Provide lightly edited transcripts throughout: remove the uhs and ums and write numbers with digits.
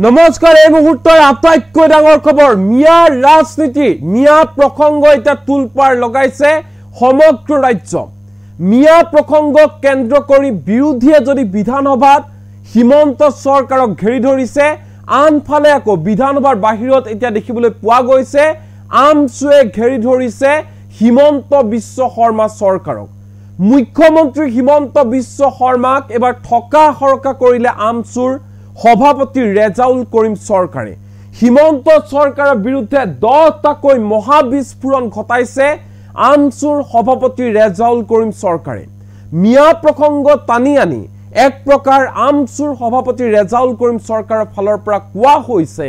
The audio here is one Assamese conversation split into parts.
নমস্কাৰ এই মুহূৰ্তৰ আটাইতকৈ ডাঙৰ খবৰ মিয়াৰ ৰাজনীতি মিয়া প্ৰসংগ এটা তুলপাৰ লগাইছে সমগ্ৰ ৰাজ্য মিয়া প্ৰসংগক কেন্দ্ৰ কৰি বিৰোধীয়ে যদি বিধানসভাত হিমন্ত চৰকাৰক ঘেৰি ধৰিছে আনফালে আকৌ বিধানসভাৰ বাহিৰত এতিয়া দেখিবলৈ পোৱা গৈছে আমচুৱে ঘেৰি ধৰিছে হিমন্ত বিশ্ব শৰ্মা চৰকাৰক মুখ্যমন্ত্ৰী হিমন্ত বিশ্ব শৰ্মাক এবাৰ ঠকা হৰকা কৰিলে আমচুৰ সভাপতি ৰেজাউল কৰিম চৰকাৰে হিমন্ত চৰকাৰৰ বিৰুদ্ধে 10টাকৈ মহাবিস্ফোৰণ ঘটাইছে আমচুৰ সভাপতি ৰেজাউল কৰিম চৰকাৰে মিয়া প্ৰসংগ টানি আনি এক প্ৰকাৰ আমচুৰ সভাপতি ৰেজাউল কৰিম চৰকাৰৰ ফালৰ পৰা কোৱা হৈছে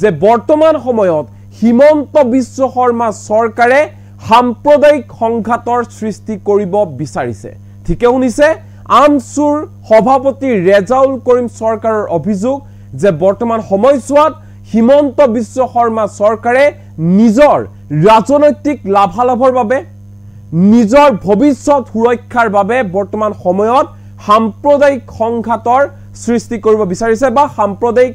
যে বৰ্তমান সময়ত হিমন্ত বিশ্ব শৰ্মা চৰকাৰে সাম্প্ৰদায়িক সংঘাতৰ সৃষ্টি কৰিব বিচাৰিছে ঠিকে শুনিছে আমচুৰ সভাপতি ৰেজাউল কৰিম চৰকাৰৰ অভিযোগ যে বৰ্তমান সময়ছোৱাত হিমন্ত বিশ্ব শৰ্মা চৰকাৰে নিজৰ ৰাজনৈতিক লাভালাভৰ বাবে নিজৰ ভৱিষ্যত সুৰক্ষাৰ বাবে বৰ্তমান সময়ত সাম্প্ৰদায়িক সংঘাতৰ সৃষ্টি কৰিব বিচাৰিছে বা সাম্প্ৰদায়িক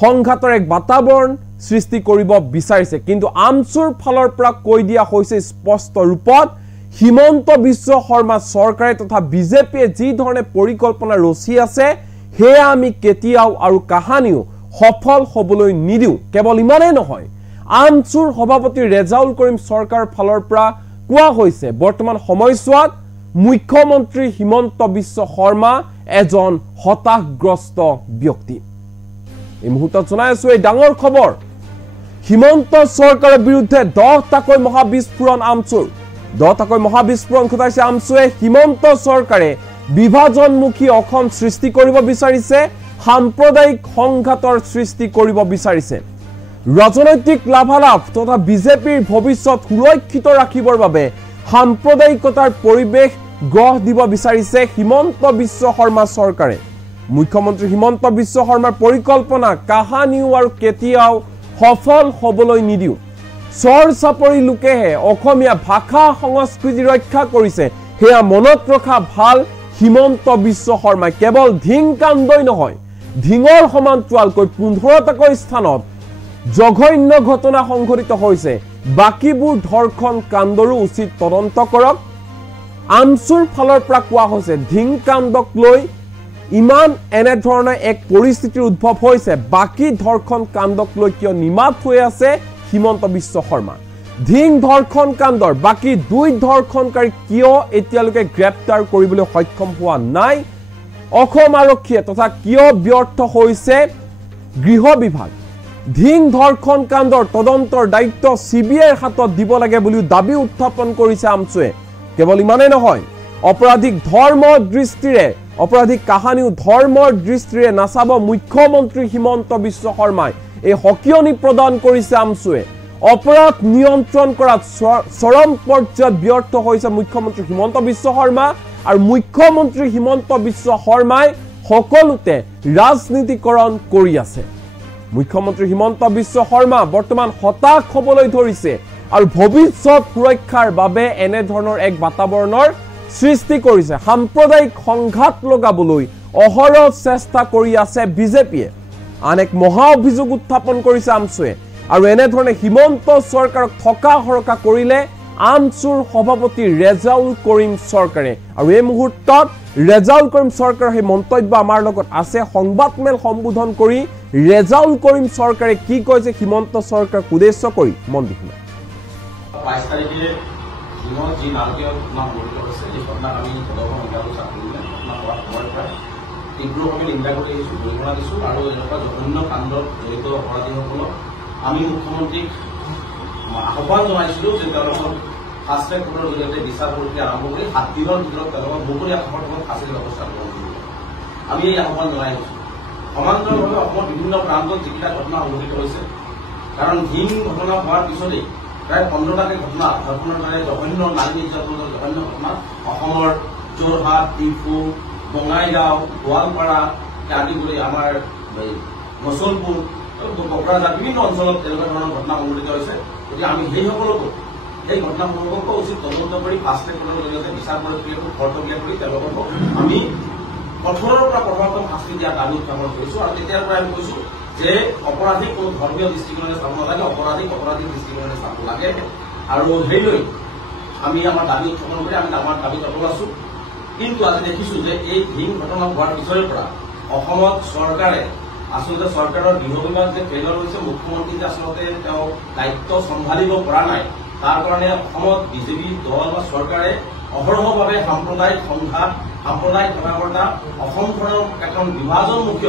সংঘাতৰ এক বাতাবৰণ সৃষ্টি কৰিব বিচাৰিছে কিন্তু আমচুৰ ফালৰ পৰা কৈ দিয়া হৈছে স্পষ্ট ৰূপত হিমন্ত বিশ্ব শৰ্মা চৰকাৰে তথা বিজেপিয়ে যি ধৰণে পৰিকল্পনা ৰচি আছে হেয়া আমি কেতিয়াও আৰু কাহানিও সফল হ'বলৈ নিদিও কেৱল ইমানেই নহয় আমচুৰ সভাপতি ৰেজাউল কৰিম চৰকাৰৰ ফালৰ পৰা কোৱা হৈছে বৰ্তমান সময়ছোৱাত মুখ্যমন্ত্ৰী হিমন্ত বিশ্ব শৰ্মা এজন হতাশগ্ৰস্ত ব্যক্তি এই মুহূৰ্তত জনাই আছো এই ডাঙৰ খবৰ হিমন্ত চৰকাৰৰ বিৰুদ্ধে 10টাকৈ মহাবিস্ফোৰণ আমচুৰ 10টাকৈ মহাবিস্ফোৰণ ঘটাইছে আমচুৱে হিমন্ত চৰকাৰে বিভাজনমুখী অসম সৃষ্টি কৰিব বিচাৰিছে সাম্প্ৰদায়িক সংঘাতৰ সৃষ্টি কৰিব বিচাৰিছে ৰাজনৈতিক লাভালাভ তথা বিজেপিৰ ভৱিষ্যত সুৰক্ষিত ৰাখিবৰ বাবে সাম্প্ৰদায়িকতাৰ পৰিৱেশ গঢ় দিব বিচাৰিছে হিমন্ত বিশ্ব শৰ্মা চৰকাৰে মুখ্যমন্ত্ৰী হিমন্ত বিশ্ব শৰ্মাৰ পৰিকল্পনা কাহানিও আৰু কেতিয়াও সফল হ'বলৈ নিদিও চৰ চাপৰি লোকেহে অসমীয়া ভাষা সংস্কৃতি ৰক্ষা কৰিছে হেয়া মনত ৰখা ভাল হিমন্ত বিশ্ব শৰ্মাই কেৱল ধিং কাণ্ডই নহয় ধিঙৰ সমান্তৰালকৈ 15টাকৈ স্থানত জঘন্য ঘটনা সংঘটিত হৈছে বাকিবোৰ ধৰ্ষণ কাণ্ডৰো উচিত তদন্ত কৰক আমচুৰ ফালৰ পৰা কোৱা হৈছে ধিং কাণ্ডক লৈ ইমান এনে ধৰণৰ এক পৰিস্থিতিৰ উদ্ভৱ হৈছে বাকি ধৰ্ষণ কাণ্ডক লৈ কিয় নিমাত হৈ আছে হিমন্ত বিশ্ব শৰ্মা ধিং ধৰ্ষণ কাণ্ডৰ বাকি দুই ধৰ্ষণকাৰী কিয় এতিয়ালৈকে গ্ৰেপ্তাৰ কৰিবলৈ সক্ষম হোৱা নাই অসম আৰক্ষীয়ে তথা কিয় ব্যৰ্থ হৈছে গৃহ বিভাগ ধিং ধৰ্ষণ কাণ্ডৰ তদন্তৰ দায়িত্ব সিবিআইৰ হাতত দিব লাগে বুলি দাবী উত্থাপন কৰিছে আমচুৱে কেৱল ইমানেই নহয় অপৰাধিক ধৰ্মৰ দৃষ্টিৰে অপৰাধিক কাহানিও ধৰ্মৰ দৃষ্টিৰে নাচাব মুখ্যমন্ত্ৰী হিমন্ত বিশ্ব শৰ্মাই এই হকিয়নি প্ৰদান কৰিছে আমচুৱে অপৰাধ নিয়ন্ত্ৰণ কৰাত চৰম পৰ্যায়ত ব্যৰ্থ হৈছে মুখ্যমন্ত্ৰী হিমন্ত বিশ্ব শৰ্মা আৰু মুখ্যমন্ত্ৰী হিমন্ত বিশ্ব শৰ্মাই সকলোতে ৰাজনীতিকৰণ কৰি আছে মুখ্যমন্ত্ৰী হিমন্ত বিশ্ব শৰ্মা বৰ্তমান হতাশ হ'বলৈ ধৰিছে আৰু ভৱিষ্যত সুৰক্ষাৰ বাবে এনে ধৰণৰ এক বাতাবৰণৰ সৃষ্টি কৰিছে সাম্প্ৰদায়িক সংঘাত লগাবলৈ অহৰহ চেষ্টা কৰি আছে বিজেপিয়ে আন এক মহা অভিযোগ উত্থাপন কৰিছে আমচুৱে আৰু এনে ধৰণে হিমন্ত চৰকাৰক ঠকা হৰকা কৰিলে আমচুৰ সভাপতি ৰেজাউল কৰিম চৰকাৰে আৰু এই মুহূৰ্তত ৰেজাউল কৰিম চৰকাৰৰ সেই মন্তব্য আমাৰ লগত আছে সংবাদমেল সম্বোধন কৰি ৰেজাউল কৰিম চৰকাৰে কি কৈছে হিমন্ত চৰকাৰক উদ্দেশ্য কৰি মন দি শুনা 22 তাৰিখে যি নাটকীয় ঘটনা সংঘটিত হৈছে এই ঘটনাক আমি তদন্ত সংঘাত ঘটনা হোৱাৰ সময়ৰ পৰাই তীব্ৰভাৱে নিন্দা কৰি আহিছোঁ গৰিহণা দিছোঁ আৰু এনেকুৱা জঘন্য কাণ্ডত জড়িত অপৰাধীসকলক আমি মুখ্যমন্ত্ৰীক আহ্বান জনাইছিলোঁ যে তেওঁলোকক ফাষ্ট ট্ৰেক কোৰ্টৰ জৰিয়তে বিচাৰ প্ৰক্ৰিয়া আৰম্ভ কৰি 7 দিনৰ ভিতৰত তেওঁলোকক মুকলি আকাশত ফাঁচীৰ ব্যৱস্থা গ্ৰহণ কৰিব আমি এই আহ্বান জনাই আহিছোঁ সমান্তৰালভাৱে অসমৰ বিভিন্ন প্ৰান্তত যিকেইটা ঘটনা সংঘটিত হৈছে কাৰণ হিং ঘটনা হোৱাৰ পিছতেই প্ৰায় 15টাকৈ ঘটনা ধৰ্ষণৰ দৰে জঘন্য নাৰী নিৰ্যাতনৰ জঘন্য ঘটনা অসমৰ যোৰহাট ডিফু বঙাইগাঁও গোৱালপাৰাকে আদি কৰি আমাৰ নচলপুৰ কোকৰাঝাৰ বিভিন্ন অঞ্চলত এনেকুৱা ধৰণৰ ঘটনা সংঘটিত হৈছে গতিকে আমি সেইসকলকো এই ঘটনাসমূহকো উচিত তদন্ত কৰি ফাষ্ট ট্ৰেক কোৰ্টৰ জৰিয়তে বিচাৰ প্ৰক্ৰিয়াটো খৰতকীয়া কৰি তেওঁলোকক আমি কঠোৰৰ পৰা কঠোৰতম শাস্তি দিয়াৰ দাবী উত্থাপন কৰিছোঁ আৰু তেতিয়াৰ পৰা আমি কৈছোঁ যে অপৰাধীক কোনো ধৰ্মীয় দৃষ্টিকোণেৰে চাব নালাগে, অপৰাধীক দৃষ্টিকোণেৰে চাব লাগে। আৰু সেইলৈ আমি আমাৰ দাবী উত্থাপন কৰি আমি আমাৰ দাবীত অটল আছো। কিন্তু আজি দেখিছো যে এই হিং ঘটনা হোৱাৰ পিছৰে পৰা অসমত চৰকাৰে আচলতে চৰকাৰৰ গৃহ বিভাগ যে ফেইলৰ হৈছে, মুখ্যমন্ত্ৰী যে আচলতে তেওঁ দায়িত্ব চম্ভালিব পৰা নাই, তাৰ কাৰণে অসমত বিজেপি দল বা চৰকাৰে অহৰহভাৱে সাম্প্ৰদায়িক সংঘাত, সাম্প্ৰদায়িক কথাবাৰ্তা, অসমখনৰ এখন বিভাজনমুখী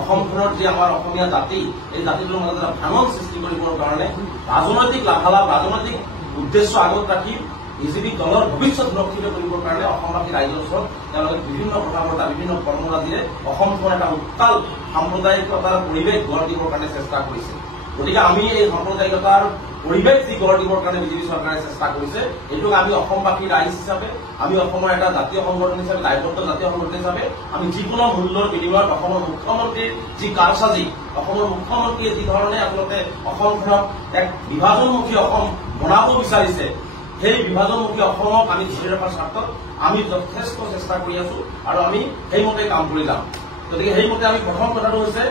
অসমখনৰ যি আমাৰ অসমীয়া জাতি, এই জাতিটোৰ মাজত এটা ভাঙন সৃষ্টি কৰিবৰ কাৰণে ৰাজনৈতিক লাভালাভ, ৰাজনৈতিক উদ্দেশ্য আগত ৰাখি বিজেপি দলৰ ভৱিষ্যত সুৰক্ষিত কৰিবৰ কাৰণে অসমবাসী ৰাইজৰ ওচৰত তেওঁলোকে বিভিন্ন কথাবাৰ্তা, বিভিন্ন কৰ্মৰাজিৰে অসমখন এটা উত্তাল সাম্প্ৰদায়িকতাৰ পৰিৱেশ গঢ় দিবৰ কাৰণে চেষ্টা কৰিছে। গতিকে আমি এই সাম্প্ৰদায়িকতাৰ পৰিৱেশ যি গঢ় দিবৰ কাৰণে বিজেপি চৰকাৰে চেষ্টা কৰিছে, এইটোক আমি অসমবাসী ৰাইজ হিচাপে, আমি অসমৰ এটা জাতীয় সংগঠন হিচাপে, দায়বদ্ধ জাতীয় সংগঠন হিচাপে আমি যিকোনো মূল্যৰ বিনিময়ত অসমৰ মুখ্যমন্ত্ৰীৰ যি কাৰসাজি, অসমৰ মুখ্যমন্ত্ৰীয়ে যি ধৰণে আচলতে অসমখনক এক বিভাজনমুখী অসম বনাব বিচাৰিছে, সেই বিভাজনমুখী অসমক আমি ধৰি ৰখাৰ স্বাৰ্থত আমি যথেষ্ট চেষ্টা কৰি আছো আৰু আমি সেইমতে কাম কৰি যাম। গতিকে সেইমতে আমি প্ৰথম কথাটো হৈছে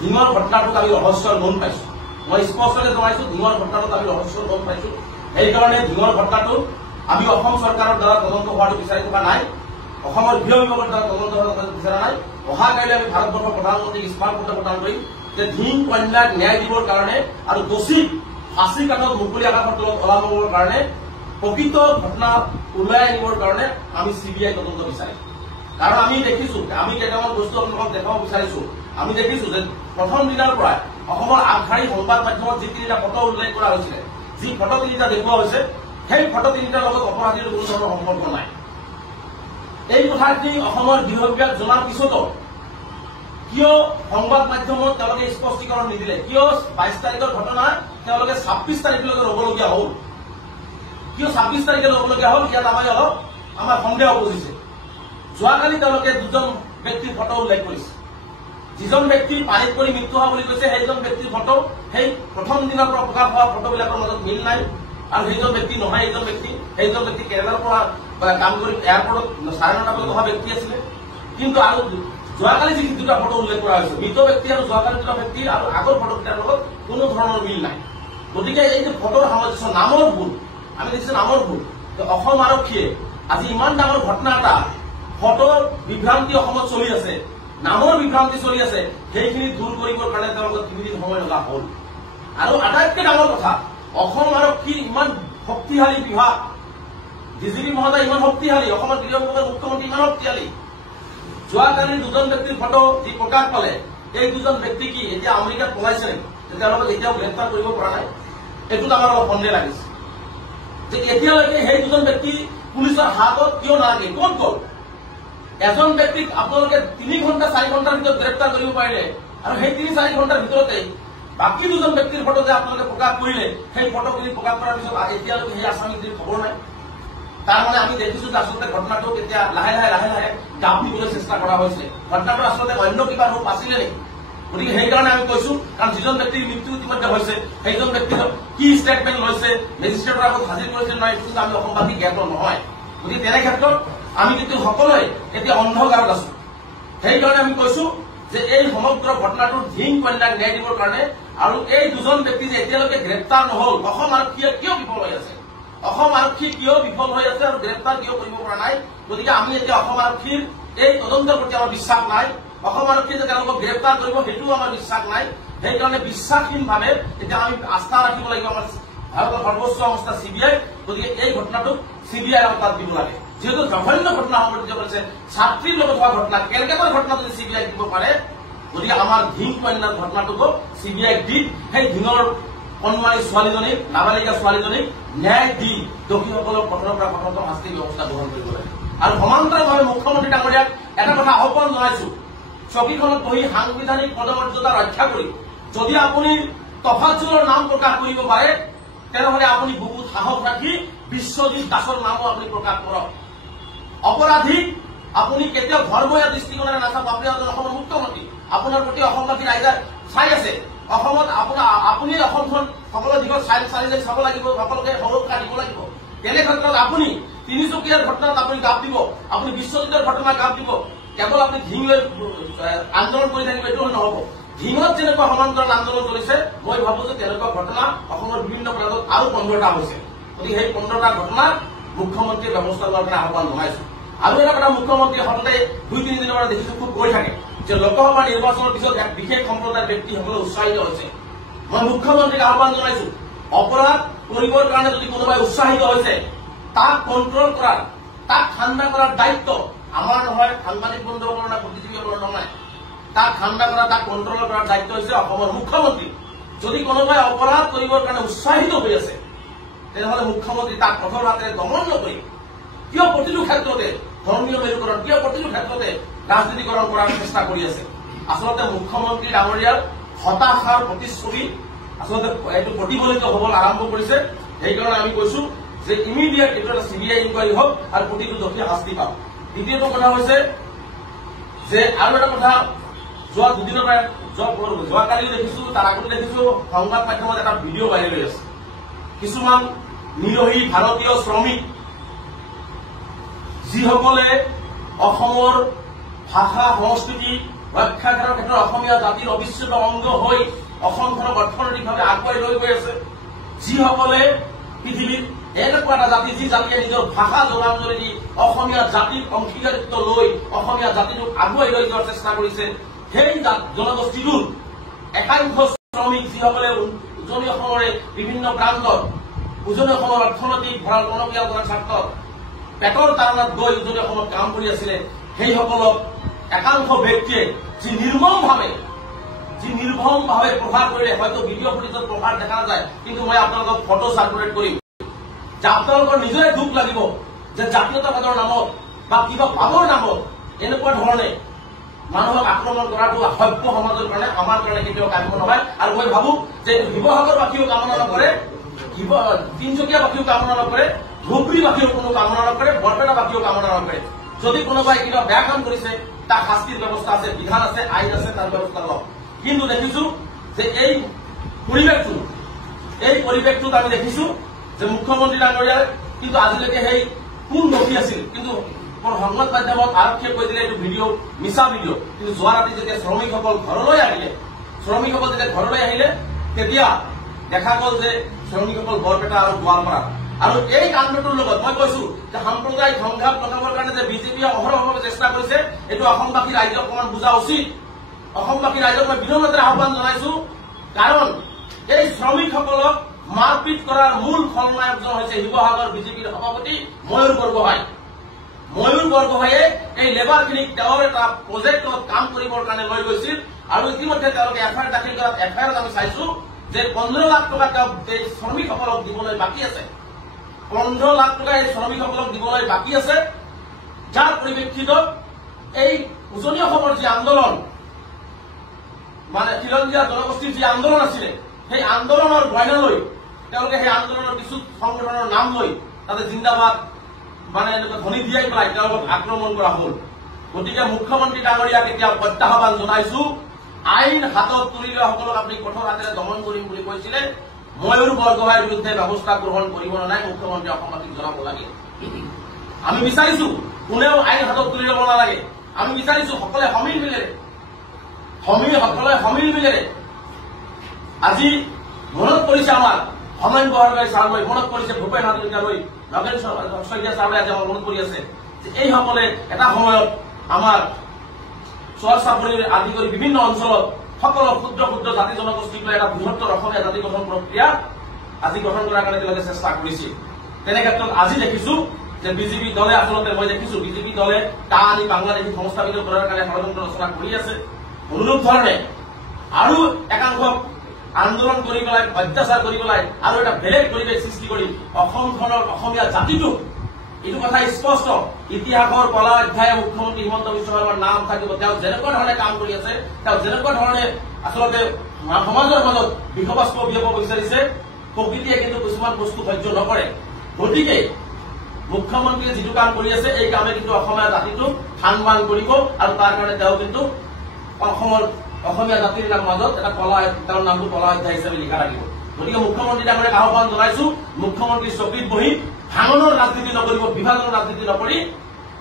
ডিঙৰ ঘটনাটোত আমি ৰহস্যৰ লোন পাইছো। মই স্পষ্টতে জনাইছো ডিঙৰ ঘটনাটোত আমি ৰহস্যৰ লোন পাইছো। সেইকাৰণে ডিঙৰ ঘটনাটোত আমি অসম চৰকাৰৰ দ্বাৰা তদন্ত হোৱাটো বিচাৰি থকা নাই, অসমৰ গৃহ বিভাগৰ দ্বাৰা তদন্ত হোৱাটো বিচৰা নাই। অহাকাইলৈ আমি ভাৰতবৰ্ষৰ প্ৰধানমন্ত্ৰীক স্মাৰকপত্ৰ প্ৰদান কৰিম যে ধিং কন্যাক ন্যায় দিবৰ কাৰণে আৰু দোষীক ফাঁচী কাঠত মুকলি আকাশৰ তলত ওলাবৰ কাৰণে প্ৰকৃত ঘটনা ওলাই আনিবৰ কাৰণে আমি CBI তদন্ত বিচাৰিম। কাৰণ আমি দেখিছো, আমি কেইটামান বস্তু আপোনালোকক দেখাব বিচাৰিছো। আমি দেখিছো যে প্ৰথম দিনৰ পৰাই অসমৰ আগশাৰী সংবাদ মাধ্যমত যি 3টা ফটো উল্লেখ কৰা হৈছিলে, যি ফটো 3টা দেখুওৱা হৈছে, সেই ফটো 3টাৰ লগত অপৰাধীৰ কোনো ধৰণৰ সম্পৰ্ক নাই। এই কথাখিনি অসমৰ গৃহ বিভাগ জনাৰ পিছতো কিয় সংবাদ মাধ্যমত তেওঁলোকে স্পষ্টীকৰণ নিদিলে? কিয় 22 তাৰিখৰ ঘটনা তেওঁলোকে 26 তাৰিখলৈকে ৰবলগীয়া হ'ল? কিয় 26 তাৰিখে ল'বলগীয়া হ'ল? ইয়াত আমাৰ অলপ আমাৰ সন্দেহ বুজিছে। যোৱাকালি তেওঁলোকে 2জন ব্যক্তিৰ ফটো উল্লেখ কৰিছে। যিজন ব্যক্তি পানীত পৰি মৃত্যু হোৱা বুলি কৈছে, সেইজন ব্যক্তিৰ ফটো সেই প্ৰথম দিনৰ পৰা প্ৰকাশ হোৱা ফটোবিলাকৰ মাজত মিল নাই। আৰু সেইজন ব্যক্তি নহয়, সেইজন ব্যক্তি কেৰেলাৰ পৰা কাম কৰি এয়াৰপৰ্টত 9:30 বজাত অহা ব্যক্তি আছিলে। কিন্তু আৰু যোৱাকালি যি 2টা ফটো উল্লেখ কৰা হৈছে, মৃত ব্যক্তি আৰু যোৱাকালি 2টা ব্যক্তি আৰু আগৰ ফটোকেইটাৰ লগত কোনো ধৰণৰ মিল নাই। গতিকে এই যে ফটোৰ সামঞ্জস্য, নামৰ ভুল, আমি দেখিছো নামৰ ভুল। অসম আৰক্ষীয়ে আজি ইমান ডাঙৰ ঘটনা এটা, ফটোৰ বিভ্ৰান্তি অসমত চলি আছে, নামৰ বিভ্ৰান্তি চলি আছে, সেইখিনি দূৰ কৰিবৰ কাৰণে তেওঁলোকৰ 3 দিন সময় লগা হ'ল। আৰু আটাইতকৈ ডাঙৰ কথা, অসম আৰক্ষীৰ ইমান শক্তিশালী বিভাগ, DGP মহোদয় ইমান শক্তিশালী, অসমৰ গৃহ বিভাগৰ মুখ্যমন্ত্ৰী ইমান শক্তিশালী। যোৱাকালি 2জন ব্যক্তিৰ ফটো যি প্ৰকাশ পালে, এই 2জন ব্যক্তি কি এতিয়া আমেৰিকাত পলাইছে নেকি? তেওঁলোকক এতিয়াও গ্ৰেপ্তাৰ কৰিব পৰা নাই? এইটোত আমাৰ অলপ সন্দেহ লাগিছে যে এতিয়ালৈকে সেই 2জন ব্যক্তি পুলিচৰ হাতত কিয় নালাগে, ক'ত গ'ল? এজন ব্যক্তিক আপোনালোকে 3 ঘণ্টা 4 ঘণ্টাৰ ভিতৰত গ্ৰেপ্তাৰ কৰিব পাৰিলে, আৰু সেই 3-4 ঘণ্টাৰ ভিতৰতে বাকী 2জন ব্যক্তিৰ ফটো যে আপোনালোকে প্ৰকাশ কৰিলে, সেই ফটোখিনি প্ৰকাশ কৰাৰ পিছত এতিয়ালৈকে সেই আসামীৰ খবৰ নাই। তাৰমানে আমি দেখিছো যে আচলতে ঘটনাটোক এতিয়া লাহে লাহে গাপ দিবলৈ চেষ্টা কৰা হৈছে। ঘটনাটো আচলতে অন্য কিবা ৰূপ আছিলে নেকি? গতিকে সেইকাৰণে আমি কৈছো, কাৰণ যিজন ব্যক্তিৰ মৃত্যু ইতিমধ্যে হৈছে, সেইজন ব্যক্তিৰ কি ষ্টেটমেণ্ট লৈছে, মেজিষ্ট্ৰেটৰ আগত হাজিৰ কৰিছে নহয়, এইটো আমি অসমবাসী জ্ঞাত নহয়। গতিকে তেনে ক্ষেত্ৰত আমি কিন্তু সকলোৱে এতিয়া অন্ধকাৰত আছো। সেইকাৰণে আমি কৈছো যে এই সমগ্ৰ ঘটনাটোৰ ধিং কন্যাক ন্যায় দিবৰ কাৰণে, আৰু এই 2জন ব্যক্তি যে এতিয়ালৈকে গ্ৰেপ্তাৰ নহল, অসম আৰক্ষীয়ে কিয় বিফল হৈ আছে, অসম আৰক্ষী কিয় বিফল হৈ আছে আৰু গ্ৰেপ্তাৰ কিয় কৰিব পৰা নাই? গতিকে আমি এতিয়া অসম আৰক্ষীৰ এই তদন্তৰ প্ৰতি আমাৰ বিশ্বাস নাই, অসম আৰক্ষীয়ে যে তেওঁলোকক গ্ৰেপ্তাৰ কৰিব সেইটোও আমাৰ বিশ্বাস নাই। সেইকাৰণে বিশ্বাসহীনভাৱে এতিয়া আমি আস্থা ৰাখিব লাগিব আমাৰ ভাৰতৰ সৰ্বোচ্চ সংস্থা CBI। গতিকে এই ঘটনাটোক CBI আওতাত দিব লাগে, যিহেতু জঘন্য ঘটনা সংঘটিত কৰিছে, ছাত্ৰীৰ লগত হোৱা ঘটনা, কেলকাতাৰ ঘটনা যদি CBI দিব পাৰে, গতিকে আমাৰ ধিং কন্যাৰ ঘটনাটোকো CBI দি সেই ধিঙৰ কণমানি ছোৱালীজনীক, নাবালিকা ছোৱালীজনীক ন্যায় দি দোষীসকলক কঠোৰৰ পৰা কঠোৰতম শাস্তিৰ ব্যৱস্থা গ্ৰহণ কৰিব লাগে। আৰু সমান্তৰালভাৱে মুখ্যমন্ত্ৰী ডাঙৰীয়াক এটা কথা আহ্বান জনাইছো, চকীখনত বহি সাংবিধানিক পদমৰ্যাদা ৰক্ষা কৰি যদি আপুনি তফাৎজুলৰ নাম প্ৰকাশ কৰিব পাৰে, তেনেহলে আপুনি বহুত সাহস ৰাখি বিশ্বজিৎ দাসৰ নামো আপুনি প্ৰকাশ কৰক। অপৰাধীক আপুনি কেতিয়াও ধৰ্মীয় দৃষ্টিকোণেৰে নাচাব। আপুনি অসমৰ মুখ্যমন্ত্ৰী, আপোনাৰ প্ৰতি অসমবাসী ৰাইজে চাই আছে। অসমত আপুনি অসমখন সকলো দিশত চাই চাব লাগিব, সকলোকে সুৰক্ষা দিব লাগিব। তেনে ক্ষেত্ৰত আপুনি তিনিচুকীয়াৰ ঘটনাত আপুনি গাপ দিব, আপুনি বিশ্বজিতৰ ঘটনা গাপ দিব, কেৱল আপুনি ধিং লৈ আন্দোলন কৰি থাকিব, এইটো নহব। ঝিঙত যেনেকুৱা সমান্তৰাল আন্দোলন চলিছে মই ভাবো যে তেনেকুৱা ঘটনা অসমৰ বিভিন্ন প্ৰান্তত আৰু 15টা হৈছে গতিকে সেই 15টা ঘটনা মুখ্যমন্ত্ৰীয়ে ব্যৱস্থা লোৱাৰ কাৰণে আহ্বান জনাইছো আৰু এটা কথা মুখ্যমন্ত্ৰীয়ে সদায় 2-3 দিনৰ পৰা দেখিছো খুব কৈ থাকে যে লোকসভা নিৰ্বাচনৰ পিছত এক বিশেষ সম্প্ৰদায়ৰ ব্যক্তিসকলে উৎসাহিত হৈছে মই মুখ্যমন্ত্ৰীক আহ্বান জনাইছো অপৰাধ কৰিবৰ কাৰণে যদি কোনোবাই উৎসাহিত হৈছে তাক কণ্ট্ৰল কৰাৰ তাক ঠাণ্ডা কৰাৰ দায়িত্ব আমাৰ নহয় সাংবাদিক বন্ধুসকলৰ না বুদ্ধিজীৱীসকলৰ নহয় তাক ঠাণ্ডা কৰা তাক কণ্ট্ৰল কৰাৰ দায়িত্ব হৈছে অসমৰ মুখ্যমন্ত্ৰী যদি কোনোবাই অপৰাধ কৰিবৰ কাৰণে উৎসাহিত হৈ আছে তেনেহলে মুখ্যমন্ত্ৰী তাক কঠোৰ হাতেৰে দমন নকৰি কিয় প্ৰতিটো ক্ষেত্ৰতে ধৰ্মীয় মেৰুকৰণ কিয় প্ৰতিটো ক্ষেত্ৰতে ৰাজনীতিকৰণ কৰাৰ চেষ্টা কৰি আছে আচলতে মুখ্যমন্ত্ৰী ডাঙৰীয়াৰ হতাশাৰ প্ৰতিচ্ছবি আচলতে এইটো প্ৰতিফলিত হবলৈ আৰম্ভ কৰিছে সেইকাৰণে আমি কৈছো যে ইমিডিয়েট এইটো এটা চিবিআই ইনকুৱাৰী হওক আৰু প্ৰতিটো দোষীয়ে শাস্তি পাওক দ্বিতীয়টো কথা হৈছে যে আৰু এটা কথা যোৱা দুদিনৰ পৰা যোৱাকালিও দেখিছো তাৰ আগতে দেখিছো সংবাদ মাধ্যমত এটা ভিডিঅ' ভাইৰেল হৈ আছে কিছুমান নিৰহী ভাৰতীয় শ্ৰমিক যিসকলে অসমৰ ভাষা সংস্কৃতি ৰক্ষা কৰাৰ ক্ষেত্ৰত অসমীয়া জাতিৰ অবিচ্ছেদ্য অংগ হৈ অসমখনক অৰ্থনৈতিকভাৱে আগুৱাই লৈ গৈ আছে যিসকলে পৃথিৱীত এনেকুৱা এটা জাতি যি জাতিয়ে নিজৰ ভাষা জনাঞ্জলি দি অসমীয়া জাতিৰ অংশীদাৰিত্ব লৈ অসমীয়া জাতিটোক আগুৱাই লৈ যোৱাৰ চেষ্টা কৰিছে সেই জনগোষ্ঠীটোৰ একাংশ শ্ৰমিক যিসকলে উজনি অসমৰে বিভিন্ন প্ৰান্তত উজনি অসমৰ অৰ্থনৈতিক ভঁৰাল টনকিয়াল কৰাৰ স্বাৰ্থত পেটৰ তাৰণাত গৈ উজনি অসমত কাম কৰি আছিলে সেইসকলক একাংশ ব্যক্তিয়ে যি নিৰ্মমভাৱে প্ৰহাৰ কৰিলে হয়তো ভিডিঅ' ফুটেজত প্ৰহাৰ দেখা নাযায় কিন্তু মই আপোনালোকক ফটো চাৰ্কুলেট কৰিম যে আপোনালোকৰ নিজৰে দুখ লাগিব যে জাতীয়তাবাদৰ নামত বা কিবা পাবৰ নামত এনেকুৱা ধৰণে মানুহক আক্ৰমণ কৰাটো সভ্য সমাজৰ কাৰণে আমাৰ কাৰণে কেতিয়াও কাম্য নহয় আৰু মই ভাবো যে শিৱসাগৰবাসীও কামনা নকৰে তিনিচুকীয়াবাসীও কামনা নকৰে ধুবুৰীবাসীও কোনো কামনা নকৰে বৰপেটাবাসীও কামনা নকৰে যদি কোনোবাই কিবা বেয়া কাম কৰিছে তাৰ শাস্তিৰ ব্যৱস্থা আছে বিধান আছে আইন আছে তাৰ ব্যৱস্থা লওক কিন্তু দেখিছো যে এই পৰিৱেশটোত আমি দেখিছো যে মুখ্যমন্ত্ৰী ডাঙৰীয়াৰ কিন্তু আজিলৈকে সেই কোন দোষী আছিল কিন্তু সংবাদ মাধ্যমত আৰক্ষীয়ে কৈ দিলে এইটো ভিডিঅ' মিছা ভিডিঅ' কিন্তু যোৱা ৰাতি যেতিয়া শ্ৰমিকসকল ঘৰলৈ আহিলে তেতিয়া দেখা গ'ল যে শ্ৰমিকসকল বৰপেটা আৰু গোৱালপাৰা আৰু এই কাণ্ডটোৰ লগত মই কৈছো যে সাম্প্ৰদায়িক সংঘাত লগাবৰ কাৰণে যে বিজেপিয়ে অহৰহভাৱে চেষ্টা কৰিছে এইটো অসমবাসী ৰাইজক অকণমান বুজা উচিত অসমবাসী ৰাইজক মই বিনম্ৰতাৰে আহ্বান জনাইছো কাৰণ এই শ্ৰমিকসকলক মাৰপিট কৰাৰ মূল খলনায়কজন হৈছে শিৱসাগৰ বিজেপিৰ সভাপতি ময়ূৰ বৰগোহাঁয়ে এই লেবাৰখিনিক তেওঁৰ এটা প্ৰজেক্টত কাম কৰিবৰ কাৰণে লৈ গৈছিল আৰু ইতিমধ্যে তেওঁলোকে এফআইআৰ দাখিল কৰাত এফআইআৰত আমি চাইছো যে 15 লাখ টকা তেওঁ এই শ্ৰমিকসকলক দিবলৈ বাকী আছে 15 লাখ টকা এই শ্ৰমিকসকলক দিবলৈ বাকী আছে যাৰ পৰিপ্ৰেক্ষিতত এই উজনি অসমৰ যি আন্দোলন মানে খিলঞ্জীয়া জনগোষ্ঠীৰ যি আন্দোলন আছিলে সেই আন্দোলনৰ বয়নালৈ তেওঁলোকে সেই আন্দোলনৰ কিছু সংগঠনৰ নাম লৈ তাতে জিন্দাবাদ মানে এনেকুৱা ধ্বনি দিয়াই পেলাই তেওঁলোকক আক্ৰমণ কৰা হল গতিকে মুখ্যমন্ত্ৰী ডাঙৰীয়াক এতিয়া প্ৰত্যাহ্বান জনাইছো আইন হাতত তুলি লোৱাসকলক আপুনি কঠোৰ হাতেৰে দমন কৰিম বুলি কৈছিলে ময়ূৰ বৰগোহাঁইৰ বিৰুদ্ধে ব্যৱস্থা গ্ৰহণ কৰিব নে নাই মুখ্যমন্ত্ৰী অসমবাসীক জনাব লাগে আমি বিচাৰিছো কোনেও আইন হাতত তুলি ল'ব নালাগে আমি বিচাৰিছো সকলে সমিল মিলেৰে আজি মনত পৰিছে আমাৰ হোমেন বৰগোহাঁই ছাৰলৈ মনত পৰিছে ভূপেন হাজৰিকালৈ নগেন শইকীয়া ছাৰলৈ আজি আমাৰ মনত পৰি আছে যে এইসকলে এটা সময়ত আমাৰ চৰ চাপৰি আদি কৰি বিভিন্ন অঞ্চলত সকলো ক্ষুদ্ৰ জাতি জনগোষ্ঠীক লৈ এটা বৃহত্তৰ অসমীয়া জাতি গঠন প্ৰক্ৰিয়া আজি গঠন কৰাৰ কাৰণে তেওঁলোকে চেষ্টা কৰিছিল তেনে ক্ষেত্ৰত আজি দেখিছো যে বিজেপি দলে আচলতে মই দেখিছো বিজেপি দলে তা আনি বাংলাদেশী সংস্থাপিত কৰাৰ কাৰণে ষড়যন্ত্ৰ ৰচনা কৰি আছে অনুৰূপ ধৰণে আৰু একাংশ আন্দোলন কৰি পেলাই অত্যাচাৰ কৰি পেলাই আৰু এটা বেলেগ পৰিৱেশ সৃষ্টি কৰি অসমখনৰ অসমীয়া জাতিটোক এইটো কথা স্পষ্ট ইতিহাসৰ কলা অধ্যায়ে মুখ্যমন্ত্ৰী হিমন্ত বিশ্ব শৰ্মাৰ নাম থাকিব তেওঁ যেনেকুৱা ধৰণে কাম কৰি আছে তেওঁ যেনেকুৱা ধৰণে আচলতে সমাজৰ মাজত বিষবাষ্প বিয়পাব বিচাৰিছে প্ৰকৃতিয়ে কিন্তু কিছুমান বস্তু সহ্য নকৰে গতিকে মুখ্যমন্ত্ৰীয়ে যিটো কাম কৰি আছে এই কামে কিন্তু অসমীয়া জাতিটোক থান-বান কৰিব আৰু তাৰ কাৰণে তেওঁ কিন্তু অসমীয়া জাতিৰ মাজত এটা কলা তেওঁৰ নামটো কলা অধ্যায় হিচাপে লিখা লাগিব গতিকে মুখ্যমন্ত্ৰী ডাঙৰীয়াক আহ্বান জনাইছো মুখ্যমন্ত্ৰী চকীত বহি ভাঙনৰ ৰাজনীতি নকৰিব বিভাজনৰ ৰাজনীতি নকৰি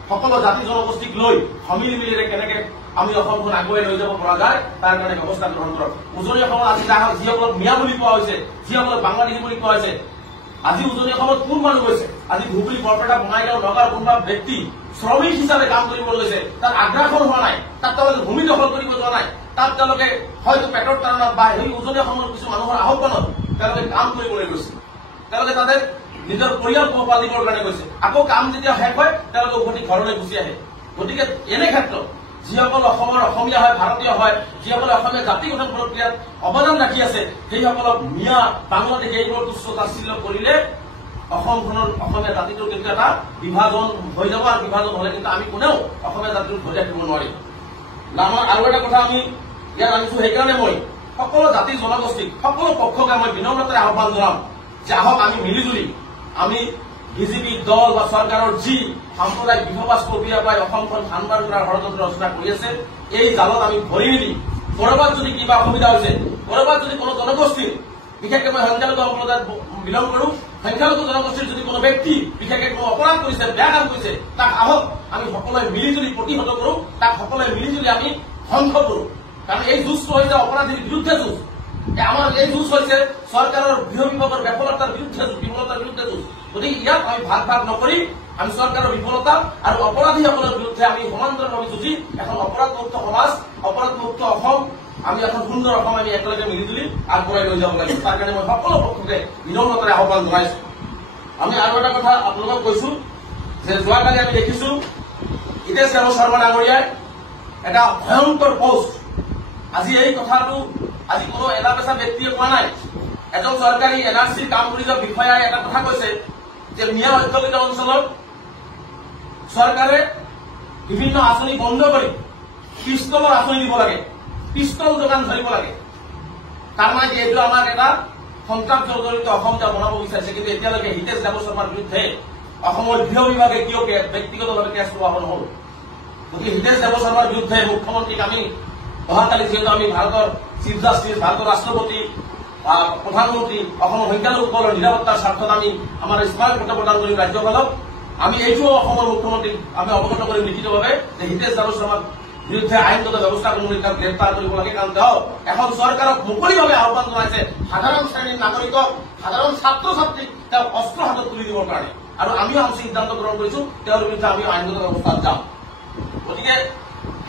সকলো জাতি জনগোষ্ঠীক লৈ সমিল মিলেৰে কেনেকে আমি অসমখন আগুৱাই লৈ যাব পৰা যায় তাৰ কাৰণে ব্যৱস্থা গ্ৰহণ কৰক। উজনি অসমত আজি যিসকলক মিয়া বুলি কোৱা হৈছে, যিসকলক বাংলাদেশী বুলি কোৱা হৈছে, আজি উজনি অসমত কোন মানুহ গৈছে? আজি ধুবুৰী, বৰপেটা, বঙাইগাঁও, নগাঁৱৰ কোনোবা ব্যক্তি শ্ৰমিক হিচাপে কাম কৰিবলৈ গৈছে, তাত আগ্ৰাসন হোৱা নাই, তাত তেওঁলোকে ভূমি দখল কৰিব যোৱা নাই, তাত তেওঁলোকে হয়তো পেটৰ তাৰণাত বা সেই উজনি অসমৰ কিছু মানুহৰ আহ্বানত তেওঁলোকে কাম কৰিবলৈ গৈছে। তেওঁলোকে তাতে নিজৰ পৰিয়াল পোহপালিবৰ কাৰণে গৈছে। আকৌ কাম যেতিয়া শেষ হয় তেওঁলোকে উভতি ঘৰলৈ গুচি আহে। গতিকে এনে ক্ষেত্ৰত যিসকল অসমৰ অসমীয়া হয়, ভাৰতীয় হয়, যিসকলে অসমীয়া জাতি গঠন প্ৰক্ৰিয়াত অৱদান ৰাখি আছে, সেইসকলক মিয়া, বাংলাদেশ এইবোৰ তুচ্ছ তাচ্ছিল্য কৰিলে অসমখনৰ অসমীয়া জাতিটোৰ কিন্তু এটা বিভাজন হৈ যাব। আৰু বিভাজন হলে কিন্তু আমি কোনেও অসমীয়া জাতিটোক ধৰি ৰাখিব নোৱাৰিম। আমাৰ আৰু এটা কথা আমি ইয়াত আনিছো, সেইকাৰণে মই সকলো জাতি জনগোষ্ঠীক, সকলো পক্ষকে মই বিনম্ৰতাৰে আহ্বান জনাম যে আহক আমি মিলিজুলি আমি বিজেপি দল বা চৰকাৰৰ যি সাম্প্ৰদায়িক বিভাবাস প্ৰক্ৰিয়া পাই অসমখন ধানবাদ কৰাৰ ষড়যন্ত্ৰ ৰচনা কৰি আছে, এই জালত আমি ভৰি নিদি কৰবাত যদি কিবা অসুবিধা হৈছে, কৰবাত যদি কোনো জনগোষ্ঠীৰ, বিশেষকৈ মই সংখ্যালঘু সম্প্ৰদায়ত বিলং কৰো, সংখ্যালঘু জনগোষ্ঠীৰ যদি কোনো ব্যক্তি বিশেষকৈ কোনো অপৰাধ কৰিছে, বেয়া কাম কৰিছে, তাক আহক আমি সকলোৱে মিলিজুলি প্ৰতিহত কৰো, তাক সকলোৱে মিলিজুলি আমি ধ্বংস কৰো। কাৰণ এই যুঁজটো হৈছে অপৰাধীৰ বিৰুদ্ধে যুঁজ। আমাৰ এই যুঁজ হৈছে চৰকাৰৰ গৃহ বিভাগৰ বিফলতাৰ বিৰুদ্ধে যুঁজ। গতিকে ইয়াত আমি ভাগ ভাগ নকৰি আমি চৰকাৰৰ বিফলতা আৰু অপৰাধীসকলৰ বিৰুদ্ধে আমি সমান্তৰালভাৱে যুঁজি এখন অপৰাধমুক্ত সমাজ, অপৰাধমুক্ত অসম, আমি এখন সুন্দৰ অসম আমি একেলগে মিলিজুলি আগবঢ়াই লৈ যাব লাগিব। তাৰ কাৰণে মই সকলো পক্ষকে বিনম্ৰতাৰে আহ্বান জনাইছো। আমি আৰু এটা কথা আপোনালোকক কৈছো যে যোৱাকালি আমি দেখিছো হিতেশ দেৱ শৰ্মা ডাঙৰীয়াই এটা ভয়ংকৰ পোষ্ট, আজি এই কথাটো আজি কোনো এলা পেচা ব্যক্তিয়ে কোৱা নাই। এজন চৰকাৰী NRCৰ কাম কৰি যোৱা বিষয়াই এটা কথা কৈছে যে মিয়া অধ্যুষিত অঞ্চলত চৰকাৰে বিভিন্ন আঁচনি বন্ধ কৰি পিষ্টলৰ আঁচনি দিব লাগে, পিষ্টল যোগান ধৰিব লাগে। তাৰমানে যিহেতু আমাক এটা সন্ত্ৰাস জড়িত অসম যে বনাব বিচাৰিছে, কিন্তু এতিয়ালৈকে হিতেশ দেৱ শৰ্মাৰ বিৰুদ্ধে অসমৰ গৃহ বিভাগে কিয় ব্যক্তিগতভাৱে কেছ লোৱা নহল? গতিকে হিতেশ দেৱ শৰ্মাৰ বিৰুদ্ধে মুখ্যমন্ত্ৰীক আমি অহাকালি যিহেতু আমি ভাৰতৰ চিফ জাষ্টিছ, ভাৰতৰ ৰাষ্ট্ৰপতি, প্ৰধানমন্ত্ৰী, অসমৰ সংখ্যালঘুসকলৰ নিৰাপত্তাৰ স্বাৰ্থত আমি আমাৰ স্মাৰকপত্ৰ প্ৰদান কৰিম ৰাজ্যপালক। আমি এইটোও অসমৰ মুখ্যমন্ত্ৰীক আমি অৱগত কৰিম লিখিতভাৱে যে হিতেশ দেৱ শৰ্মাৰ বিৰুদ্ধে আইনগত ব্যৱস্থা অনুসৰি তেওঁক গ্ৰেপ্তাৰ কৰিব লাগে। কাৰণ তেওঁ এখন চৰকাৰক মুকলিভাৱে আহ্বান জনাইছে সাধাৰণ শ্ৰেণীৰ নাগৰিকক, সাধাৰণ ছাত্ৰ ছাত্ৰীক তেওঁ অস্ত্ৰ হাতত তুলি দিবৰ কাৰণে। আৰু আমিও আমি সিদ্ধান্ত গ্ৰহণ কৰিছো তেওঁৰ বিৰুদ্ধে আমি আইনগত ব্যৱস্থাত যাম। গতিকে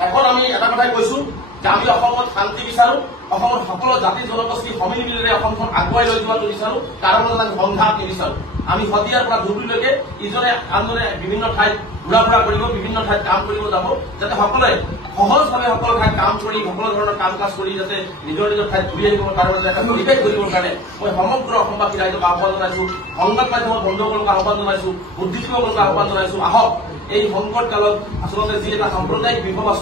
এখন আমি এটা কথাই কৈছো যে আমি অসমত শান্তি বিচাৰো, অসমৰ সকলো জাতি জনগোষ্ঠী সমিলমিলেৰে অসমখন আগুৱাই লৈ যোৱাটো বিচাৰো, কাৰো মাজত আমি সংঘাত নিবিচাৰো। আমি শদিয়াৰ পৰা ধুবুৰীলৈকে ইজনে আনজনে বিভিন্ন ঠাইত ঘূৰা ফুৰা কৰিব, বিভিন্ন ঠাইত কাম কৰিব যাব, যাতে সকলোৱে সহজভাৱে সকলো ঠাইত কাম কৰি সকলো ধৰণৰ কাম কাজ কৰি যাতে নিজৰ নিজৰ ঠাইত ঘূৰি আহিব, তাৰ মাজত এটা পৰিৱেশ কৰিবৰ কাৰণে মই সমগ্ৰ অসমবাসী ৰাইজক আহ্বান জনাইছো, সংবাদ মাধ্যমৰ বন্ধুসকলক আহ্বান জনাইছো, বুদ্ধিজীৱীসকলক আহ্বান জনাইছো। আহক এই সংকট কালত আচলতে যি এটা সাম্প্ৰদায়িক বিভাবাস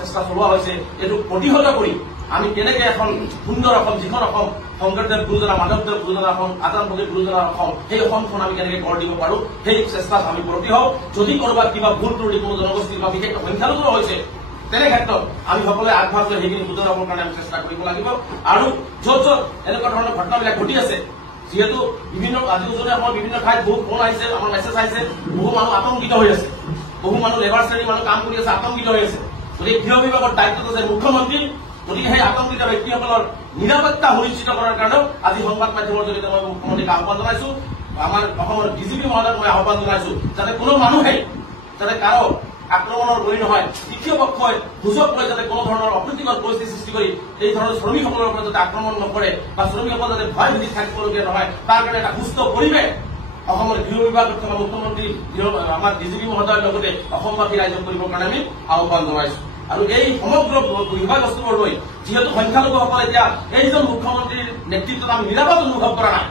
চেষ্টা চলোৱা হৈছে, এইটো প্ৰতিহত কৰি আমি কেনেকে এখন সুন্দৰ অসম, যিখন অসম শংকৰদেৱ গুৰুজনা, মাধৱদেৱ গুৰুজনা অসম, আজান ফকীৰ গুৰুজনা অসম, সেই অসমখন আমি কেনেকে গঢ় দিব পাৰো, সেই চেষ্টাত আমি ব্ৰতী হওঁ। যদি কৰবাত কিবা ভুল ত্ৰুটি কোনো জনগোষ্ঠীৰ বা বিশেষকৈ সংখ্যালঘুৰ হৈছে, তেনে ক্ষেত্ৰত আমি সকলোৱে আগভাগ লৈ সেইখিনি শুধৰাবৰ কাৰণে আমি চেষ্টা কৰিব লাগিব। আৰু য'ত য'ত এনেকুৱা ধৰণৰ ঘটনাবিলাক ঘটি আছে, যিহেতু বিভিন্ন আজি উজনি অসমৰ বিভিন্ন ঠাইত বহু ফোন আহিছে, আমাৰ মেছেজ আহিছে, বহু মানুহ আতংকিত হৈ আছে, বহু মানুহ লেবাৰ শ্ৰেণীৰ মানুহ কাম কৰি আছে, আতংকিত হৈ আছে। গতিকে গৃহ বিভাগৰ দায়িত্বত আছে মুখ্যমন্ত্ৰী। গতিকে সেই আতংকিত ব্যক্তিসকলৰ নিৰাপত্তা সুনিশ্চিত কৰাৰ কাৰণেও আজি সংবাদ মাধ্যমৰ জৰিয়তে মই মুখ্যমন্ত্ৰীক আহ্বান জনাইছো, আমাৰ অসমৰ ডিজিপি মহোদয়ক মই আহ্বান জনাইছো যাতে কোনো মানুহে যাতে কাৰো আক্ৰমণৰ বলি নহয়, তৃতীয় পক্ষই সুযোগ লৈ যাতে কোনো ধৰণৰ অপ্ৰীতিকৰ পৰিস্থিতি সৃষ্টি কৰি এই ধৰণৰ শ্ৰমিকসকলৰ ওপৰত যাতে আক্ৰমণ নকৰে বা শ্ৰমিকসকল যাতে ভয় ভীতি থাকিবলগীয়া নহয়, তাৰ কাৰণে এটা সুস্থ পৰিৱেশ অসমৰ গৃহ বিভাগত থকা মুখ্যমন্ত্ৰী আমাৰ ডিজিপি মহোদয়ৰ লগতে অসমবাসী ৰাইজক কৰিবৰ কাৰণে আমি আহ্বান জনাইছো। আৰু এই সমগ্ৰ বিষয়বস্তুবোৰ লৈ যিহেতু সংখ্যালঘুসকল এতিয়া এইজন মুখ্যমন্ত্ৰীৰ নেতৃত্বত আমি নিৰাপদ অনুভৱ কৰা নাই,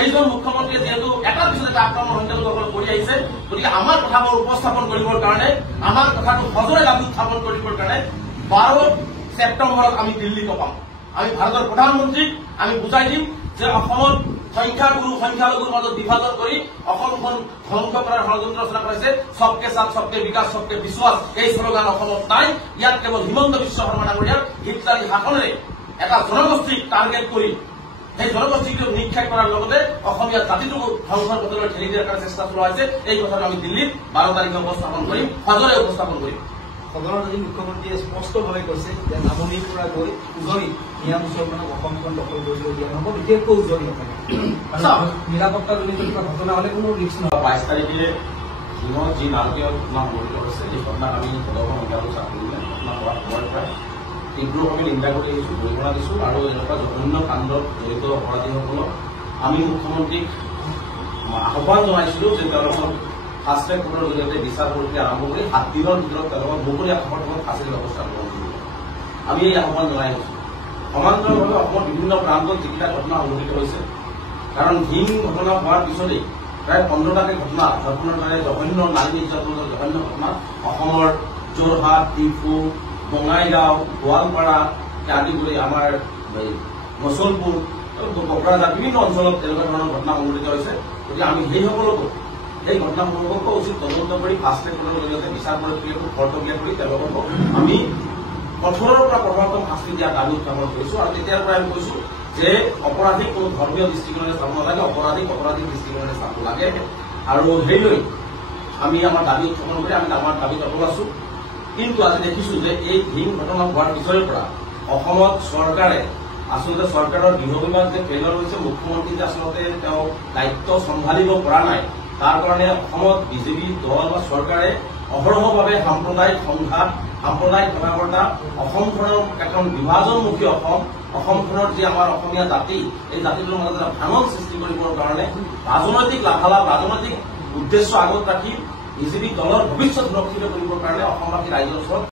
এইজন মুখ্যমন্ত্ৰীয়ে যিহেতু এটাৰ পিছত এটা আক্ৰমণ সংখ্যালঘুসকল কৰি আহিছে, গতিকে আমাৰ কথাবোৰ উপস্থাপন কৰিবৰ কাৰণে, আমাৰ কথাটো সজোৰে দাবী উত্থাপন কৰিবৰ কাৰণে 12 ছেপ্টেম্বৰত আমি দিল্লীত পাম। আমি ভাৰতৰ প্ৰধানমন্ত্ৰীক আমি বুজাই দিম যে অসমত সংখ্যালঘুৰ মাজত বিভাজন কৰি অসমখন ধ্বংস কৰাৰ ষড়যন্ত্ৰ ৰচনা কৰিছে। সবকে সাথ সবকে বিকাশ সবকে বিশ্বাস এই শ্লোগান অসমত নাই। ইয়াত কেৱল হিমন্ত বিশ্ব শৰ্মা ডাঙৰীয়াৰ হিটলাৰী শাসনেৰে এটা জনগোষ্ঠীক টাৰ্গেট কৰি সেই জনগোষ্ঠীক নিক্ষেপ কৰাৰ লগতে অসমীয়া জাতিটোক ধ্বংসৰ পথলৈ ঠেলি দিয়াৰ কাৰণে চেষ্টা চলোৱা হৈছে। এই কথাটো আমি দিল্লীত 12 তাৰিখে উপস্থাপন কৰিম, সজোৰে উপস্থাপন কৰিম। সদনত আজি মুখ্যমন্ত্ৰীয়ে স্পষ্টভাৱে কৈছে যে নামনিৰ পৰা গৈ উজনিত মিয়া মুছলমানক অসমখন দখল কৰিবলৈ দিয়া নহ'ব, বিশেষকৈ উজনি অসম নিৰাপত্তাজনিত কিবা ঘটনা হ'লে কোনো ৰিস্ক নহয়। 22 তাৰিখে দিনত যি নাৰকীয় ঘটনা সংঘটিত হৈছে সেই ঘটনাক আমি সদনৰ সংখ্যাটো চাকৰিলে ঘটনা হোৱাৰ সময়ৰ পৰাই তীব্ৰভাৱে নিন্দা কৰি আহিছোঁ, গৰিহণা দিছোঁ আৰু এনেকুৱা জঘন্য কাণ্ডত জড়িত অপৰাধীসকলক আমি মুখ্যমন্ত্ৰীক আহ্বান জনাইছিলোঁ যে তেওঁলোকক ফাষ্ট ট্ৰেক কোৰ্টৰ জৰিয়তে বিচাৰ প্ৰক্ৰিয়া আৰম্ভ কৰি 7 দিনৰ ভিতৰত তেওঁলোকক মুকলি আকাশত ফাঁচীৰ ব্যৱস্থা গ্ৰহণ কৰিব। আমি এই আহ্বান জনাই আহিছোঁ। সমান্তৰালভাৱে অসমৰ বিভিন্ন প্ৰান্তত যিকেইটা ঘটনা সংঘটিত হৈছে, কাৰণ হিং ঘটনা হোৱাৰ পিছতেই প্ৰায় 15টাকৈ ঘটনা জঘন্য নাৰী নিৰ্যাতনৰ জঘন্য ঘটনা অসমৰ যোৰহাট, ডিফু, বঙাইগাঁও, গোৱালপাৰা আদি কৰি আমাৰ মচলপুৰ, কোকৰাঝাৰ বিভিন্ন অঞ্চলত তেনেকুৱা ধৰণৰ ঘটনা সংঘটিত হৈছে। গতিকে আমি সেইসকলকো সেই ঘটনাসমূহকো উচিত তদন্ত কৰি ফাষ্ট ট্ৰেক কোৰ্টৰ জৰিয়তে বিচাৰ প্ৰক্ৰিয়াটো খৰতকীয়া কৰি তেওঁলোকক আমি কঠোৰৰ পৰা কঠোৰতম শাস্তি দিয়াৰ দাবী উত্থাপন কৰিছোঁ। আৰু তেতিয়াৰ পৰা আমি কৈছোঁ যে অপৰাধীক কোনো ধৰ্মীয় দৃষ্টিকোণেৰে চাব নালাগে, অপৰাধীক দৃষ্টিকোণেৰে চাব লাগে। আৰু সেইলৈ আমি আমাৰ দাবী উত্থাপন কৰি আমি আমাৰ দাবীত অটল আছোঁ। কিন্তু আজি দেখিছোঁ যে এই হিং ঘটনা হোৱাৰ পিছৰে পৰা অসমত চৰকাৰে আচলতে চৰকাৰৰ গৃহ বিভাগ যে ফেইলৰ হৈছে, মুখ্যমন্ত্ৰী যে আচলতে তেওঁ দায়িত্ব চম্ভালিব পৰা নাই, তাৰ কাৰণে অসমত বিজেপি দল বা চৰকাৰে অহৰহভাৱে সাম্প্ৰদায়িক সংঘাত, সাম্প্ৰদায়িক কথাবাৰ্তা, অসমখনৰ এখন বিভাজনমুখী অসমখনৰ যি আমাৰ অসমীয়া জাতি, এই জাতিটোৰ মাজত এটা ভাঙন সৃষ্টি কৰিবৰ কাৰণে ৰাজনৈতিক লাভালাভ, ৰাজনৈতিক উদ্দেশ্য আগত ৰাখি বিজেপি দলৰ ভৱিষ্যত সুৰক্ষিত কৰিবৰ কাৰণে অসমবাসী ৰাইজৰ ওচৰত